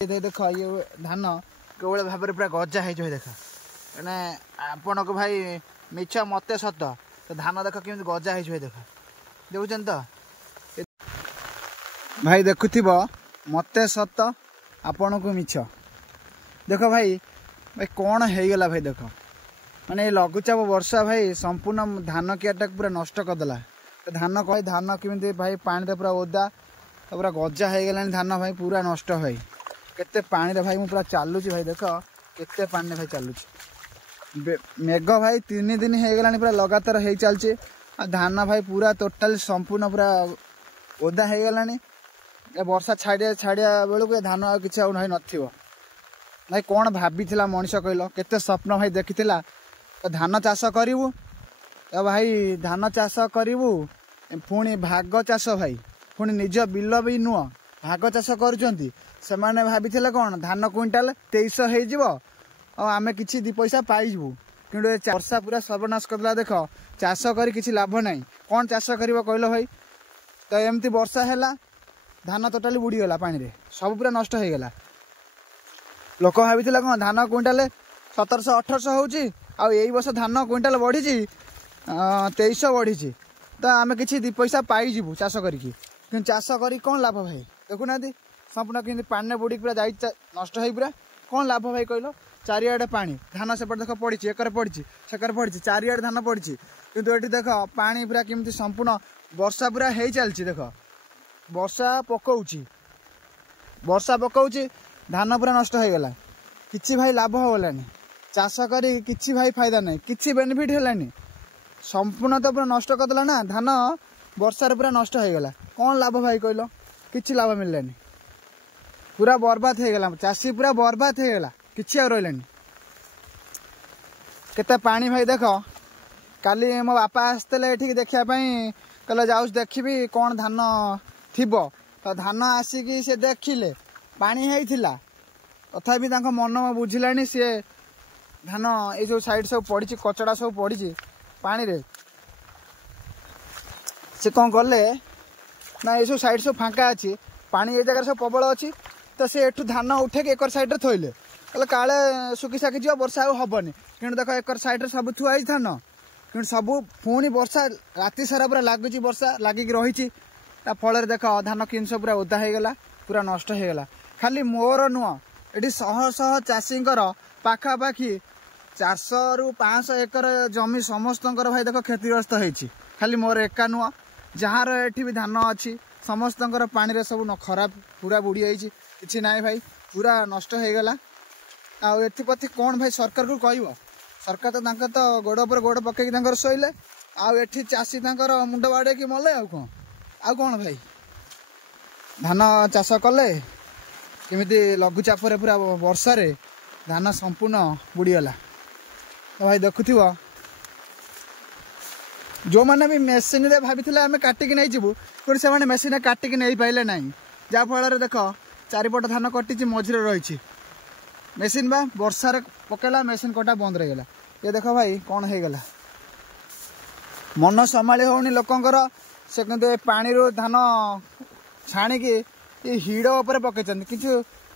देख ये धान केवल भाव में पूरा गजा हो देख मैंने आपण को भाई मिछ मत सत तो धान देख केमी गजा हो देख देखुन तो भाई देखुव मत सत आपण को मिछ देख भाई भाई कौन हो गला भाई देख माने लघुचाप वर्षा भाई संपूर्ण धान कियाटा पूरा नष्ट करदेला धान कह धान केमी भाई पानी पूरा ओदा पूरा गजा हो गलानी धान भाई पूरा नष्ट भाई केते पानी रे भाई मु पूरा चालुची भाई देख केते पानी भाई चालुची मेघ भाई 3 दिन हो गलानी पूरा लगातार हो चलची धान भाई पूरा टोटाल संपूर्ण पूरा ओदा हो गलानी वर्षा छाड़िया छाड़िया बेलू धान किसी भाई नथिबो भाई कौन भाभी मनीष कहल केते स्वप्न भाई देखी धान चाष करू भाई धान चाष करू पुणी भाग चाष भाई पुणी निज बिल भी नुह भाग चाष करुँच से भाभी कौन धान क्विंटाल 2300 हो आमे किछि 2 पैसा पाइबू कि वर्षा पूरा सर्वनाश करदेला देख चाष कर किछि लाभ नहीं कौन चाष कर कहल भाई तो एमती वर्षा है धान टोटाली बुड़ीगला पानी रे सब पूरा नष्ट हो गला लोक भाभी कौन धान क्विंटाल 1700-1800 होची आ यही वर्ष धान क्विंटाल बढ़ी 2300 बढ़ी तो आम कि 2 पैसा पाइबू चाष कर चाष कर कौन लाभ भाई देखुना संपूर्ण कि पानी बुड़ी पूरा जा नष्ट हो पूरा कौन लाभ भाई कहल चारिआडे पानी धान सेपटे देख पड़ी एकर पड़ी सेकर पड़ी चारिआडे धान पड़ी किंतु ये देख पानी पूरा केमती संपूर्ण वर्षा पूरा हो चलती देख वर्षा पकाउची धान पूरा नष्ट हो गला किछि भाई लाभ होलानी चाष करी किछि भाई फायदा नहीं किछि बेनिफिट हेलानी संपूर्ण तो पूरा नष्ट करदेला ना धान वर्षा पूरा नष्ट हो गला कौन लाभ भाई कहल किछि लाभ मिललानी पूरा बर्बाद हो गला चाषी पूरा बर्बाद हो गला किछि आ रहलानी केते पानी भाई देख काली मो बापा आसते ये देखा कहले जाऊँ देखी कौन धान थिबो तो धान आसिकी से देखिले पानी होइथिला तथापि तांको मन बुझिलानी सी धान ये जो साइड सब पड़ी कचड़ा सब पड़ी पानी रे से कौन कले ना ये सब साइड सब फांका अच्छी पानी ये जगह सब प्रबल अच्छी तो से एठू धान उठे एकर साइड रे थोइले कहले काले सुखी साखी जीव वर्षा हेनी कि देख एकर साइड रे सब थुआ धान कि सब पुणी वर्षा राति सारा पूरा लगुच वर्षा लगिक रही फल देख धान किन सब पूरा ओदा होगला पूरा नष्ट होगला खाली मोर नुह ये शह शह चाषी पाखापाखि 400 ରୁ 500 एकर जमी समस्त भाई देख क्षतिग्रस्त होती खाली मोर एका नुह जार एठी भी धान अच्छी समस्त पानी रे सब खराब पूरा बुड़ी जाइए किसी ना भाई पूरा नष्ट होगला आथि कौन भाई सरकार को कह सरकार तो गोड़ पर गोड़ पकईक शोले आठी चाषी मुंड बाड़े कि मले आ कौन भाई धान चाष कले केमिति लघुचाप पूरा वर्षा रे धान संपूर्ण बुड़ीगला तो भाई देखुव जो मैंने भी मेसीन रे भाभी आम काटिक नहीं जीवु कि से मेसीन काटिक नहीं पाइले ना जहाँफल देख चारिपट धान कटी मझे रही मेसीन बा वर्षा रे पकेला मेसीन कटा बंद रहीगला ये देख भाई कौन हो गला मन संभाली होनी लोकंकर से पानी रू धान छाणिकी हिड़ उपर पकई कि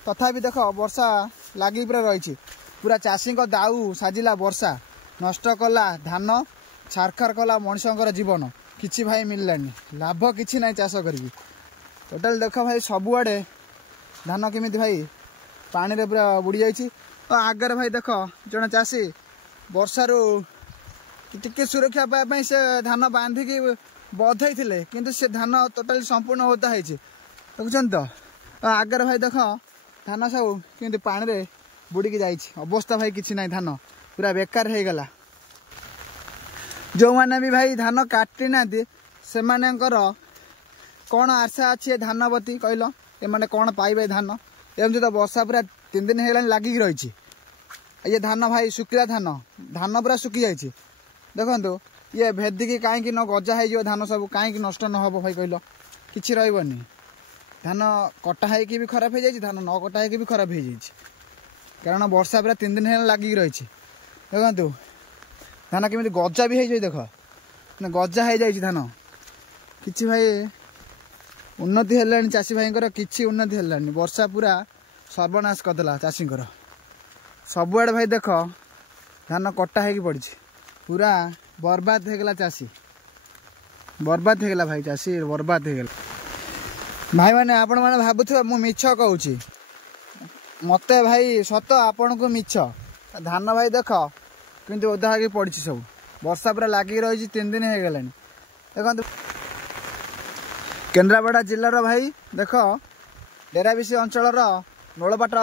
तथापि देख वर्षा लगी पूरा रही पूरा चाषी दाऊ साजिला वर्षा नष्ट कला धान छारखार कला मनीषर जीवन किछि भाई मिललानी लाभ किछि ना चाष करी टोटाल देख भाई सबुआडे धान केमिति भाई पानी रे पूरा बुड़ी जाइए तो आगे भाई देख जड़े चाषी वर्षारू टिके सुरक्षा पाई से धान बांधिकी बधई थे किंतु से धान टोटाली संपूर्ण ओदा होती देखुन तो आगे भाई देख धान सब कि पानी रे बुड़ी जाइए अवस्था भाई किसी ना धान पूरा बेकार हो गला जो मैंने भी भाई धान काटी ना से कौन आशा अच्छी धान प्रति कहल ये कौन पाइबे धान एमती तो वर्षा पूरा 3 दिन हो लगिक रही ये धान भाई सुखिला धान पूरा सुखी जाइए देखो ये भेदिकी कहीं न गजा हो धान सब कहीं नष्ट न हो भाई कहल कि रही धान कटा होगी भी खराब हो जाए धान न कटा होगी भी खराब हो जाए कारण वर्षा पूरा 3 दिन हो लगिक रही देखो धान केमी गजा भी हो देख गजा हो जाए धान कि भाई उन्नति है चाषी भाई किसी उन्नति है वर्षा पूरा सर्वनाश करदेला चाषी सबुआड़े भाई देख धान कटा हो पड़ी पूरा बर्बाद होगला चाषी बर्बाद होगला भाई चाषी बर्बाद होगला भाई मैंने आपण मैंने भावुवा मु मिछ कहूँ मत भाई सत आपण को मिछ धान भाई देख किंतु ओदा होगी पड़ी सब वर्षा पूरा लग रही 3 दिन हो गला देखो केन्द्रापड़ा जिलार भाई देख डेराबिसी अंचल नोलपाट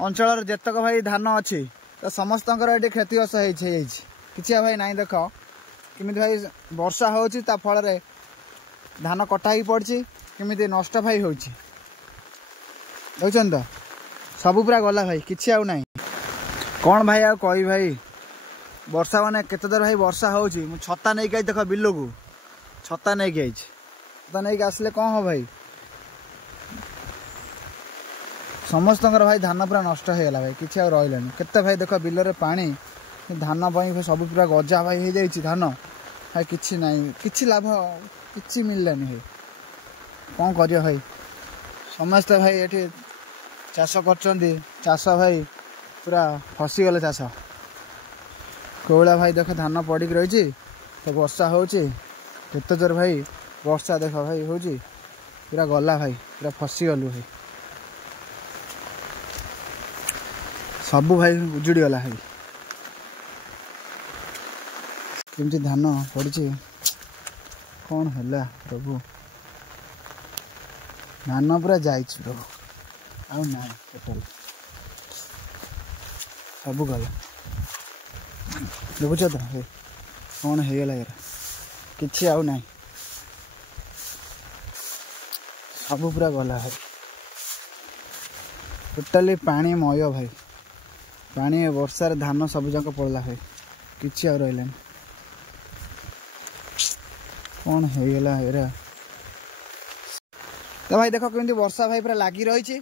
अंचल जेतक भाई धान अच्छी तो समस्त ये क्षतिग्रस्त किसी भाई ना देख किमी भाई वर्षा हो फल धान कटा ही पड़ी किमी नष्ट भाई हो तो सब पूरा गला भाई किसी आउ ना कौन भाई आ कही भाई वर्षा माने केते दर भाई वर्षा हो छता नहीं आई देख बिल को छता नहीं आई छता नहीं आसले कौन हो भाई समस्त भाई धान पूरा नष्ट होगा भाई किसी आ रहा केते भाई देख बिल पानी धान भाई सब पूरा गजा भाई हो जाए धान भाई किसी ना कि लाभ कि मिललानी भाई कौन कर भाई समस्ते भाई ये चाष कर चाष भाई पूरा फसीगले चाष कौला भाई देख धान पड़ रही तो वर्षा होते जोर भाई वर्षा देख भाई हो पूरा गला भाई पूरा फसीगलु भाई सब भाई उजुड़ी गला भाई केमती धान पड़ी कौन है प्रभु धान पूरा जाइए प्रभु आउ ना टोटल सब गला देखुच तो कौन होगला यार कि आउ ना सब पूरा गला भाई टोटाली पानी मय भाई पानी वर्षार धान सब जाक पड़ला भाई कि आ रहा कौन होगला यार तो भाई देख केमती वर्षा भाई पूरा लगी रही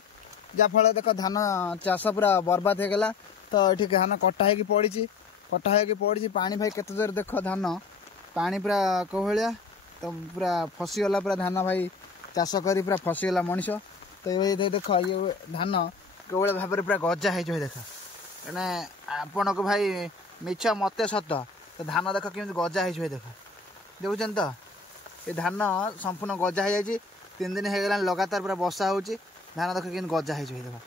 जहाँफल देख धान चाष पूरा बर्बाद होगला तो ये धान कटा हो पड़ी पानी भाई केते जोर देख धान पानी पूरा कहलिया तो पूरा फसीगला पूरा धान भाई चाष कर पूरा फसीगला मनीष तो ये देख ये धान कौल भाव में पूरा गजा हो देख मैंने आपण को भाई मिछ मत सत तो धान देख केमती गजा हो देख देखुन तो ये धान संपूर्ण गजा हो जाए 3 दिन हो गला लगातार पूरा वर्षा हो धान देख कि गजा हो देख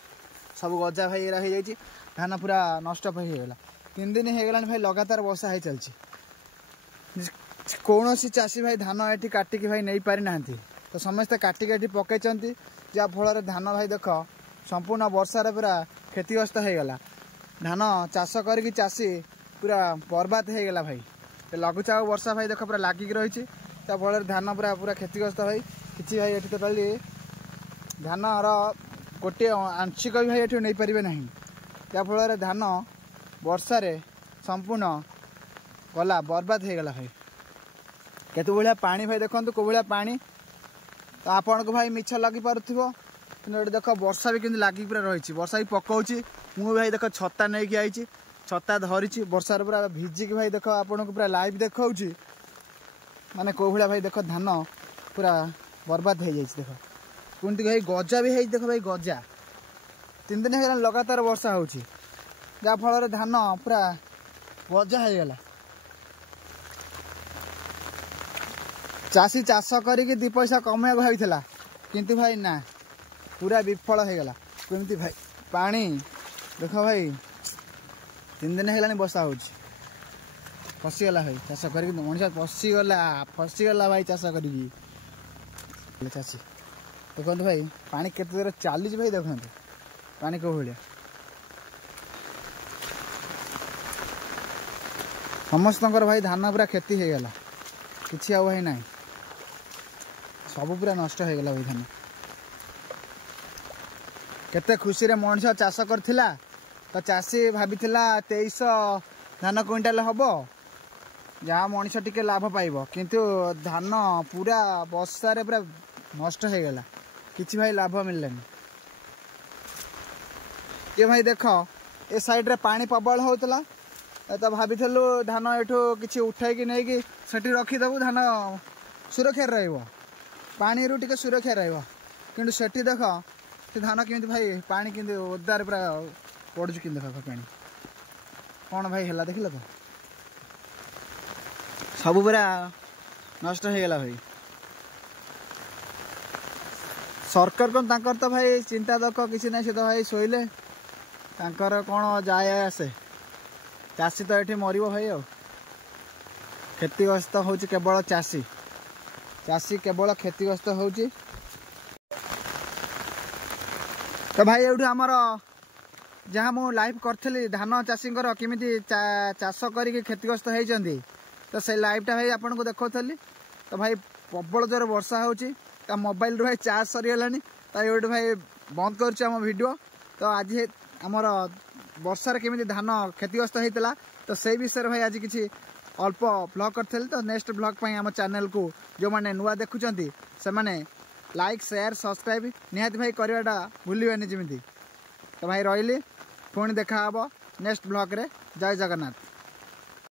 सब गजा भाई हो जाए धान पूरा नष्ट होगा 3 दिन हो गला भाई लगातार वर्षा हो चलती कौन चाषी भाई धान ये काटिकी भाई नहीं पारि ना तो समस्ते काटिकी ये पकई जहाँफल धान भाई देख संपूर्ण वर्षार पूरा क्षतिग्रस्त होगला धान चाष कर चाषी पूरा बर्बाद होगला भाई लघुचाप वर्षा भाई देख पूरा लगिक रही फल धान पूरा पूरा क्षतिग्रस्त भाई किसी भाई ये टोटाली धान गोटे आंशिक भी भाई ये नहीं पारे ना जहाँफल धान वर्षार संपूर्ण गला बर्बाद होगला भाई केते भाया पानी भाई देखो कौ भाया पानी तो आपण को भाई मिछ लगी पार्थ्व कि देख वर्षा भी केमती लगिक पूरा रही वर्षा भी पकाउची मु भाई देख छता नहीं आई छता धरी वर्षार पूरा भिजिकी भाई देख आपण को पूरा लाइव देखा माने कौ भाया भाई देख धान पूरा बर्बाद हो जाए देख कमती भाई गजा भी है देख भाई गजा 3 दिन हो लगातार वर्षा हो जहाँफल धान पूरा गजा होगला चाषी चाष करके 2 पैसा कमे भाई किंतु भाई ना पूरा विफल होगला कमती भाई पानी देख भाई 3 दिन होगा वर्षा हो फसीगला भाई चाष कर मनीष फसीगला भाई चाष कर चाषी देखो भाई पानी केते दूर चली भाई देखो पानी कौ भाया समस्त भाई धान पूरा क्षति होगला किसी आ भाई ना सब पूरा नष्ट होगला भाई धान केते खुशी रे मनीष चाष करथिला तो चाषी भाभी 2300 धान क्विंटाल हम जहाँ मनीष टिके लाभ पाइब किंतु धान पूरा वर्षार पूरा नष्ट होगला किसी भाई लाभ मिललानी ये भाई देख ए साइड रे पानी प्रबल होता तो भाविलु धान एठू किसी उठाई नहीं कि सेठी रखीदेबू धान सुरक्षा रही पानी रू टे सुरक्षा रही कि देख से धान केमी भाई पानी कि ओदार पूरा पड़ू कि देख पानी कौन भाई है देख तो सब पूरा नष्ट हो गला भाई सरकार कौन तांकर तो भाई चिंता दक किसी ना से तो भाई शोले तांकर कौन जाए आसे चाषी तो ये मर भाई आ क्षतिग्रस्त हो केवल चाषी चाषी केवल क्षतिग्रस्त हो तो भाई ये आमर जहाँ मु लाइव करी धान चाषी केमी चाष कर क्षतिग्रस्त होती तो से लाइवटा भाई आपन को देखी तो भाई प्रबल जोर वर्षा हो मोबाइल रू भाई चार्ज सरीगलानी तो ये भाई बंद कर वीडियो तो आज आमर वर्षार केमी धान क्षतिग्रस्त होता तो से विषय भाई आज किसी अल्प ब्लॉग करी तो नेक्स्ट ब्लॉग आम चैनल को जो मैंने नुआ देखुं से मैंने लाइक शेयर सब्सक्राइब निहाती भाई करवाटा भूलिबानी जमी तो भाई रही पुणी देखा नेक्स्ट ब्लॉग रे जय जगन्नाथ।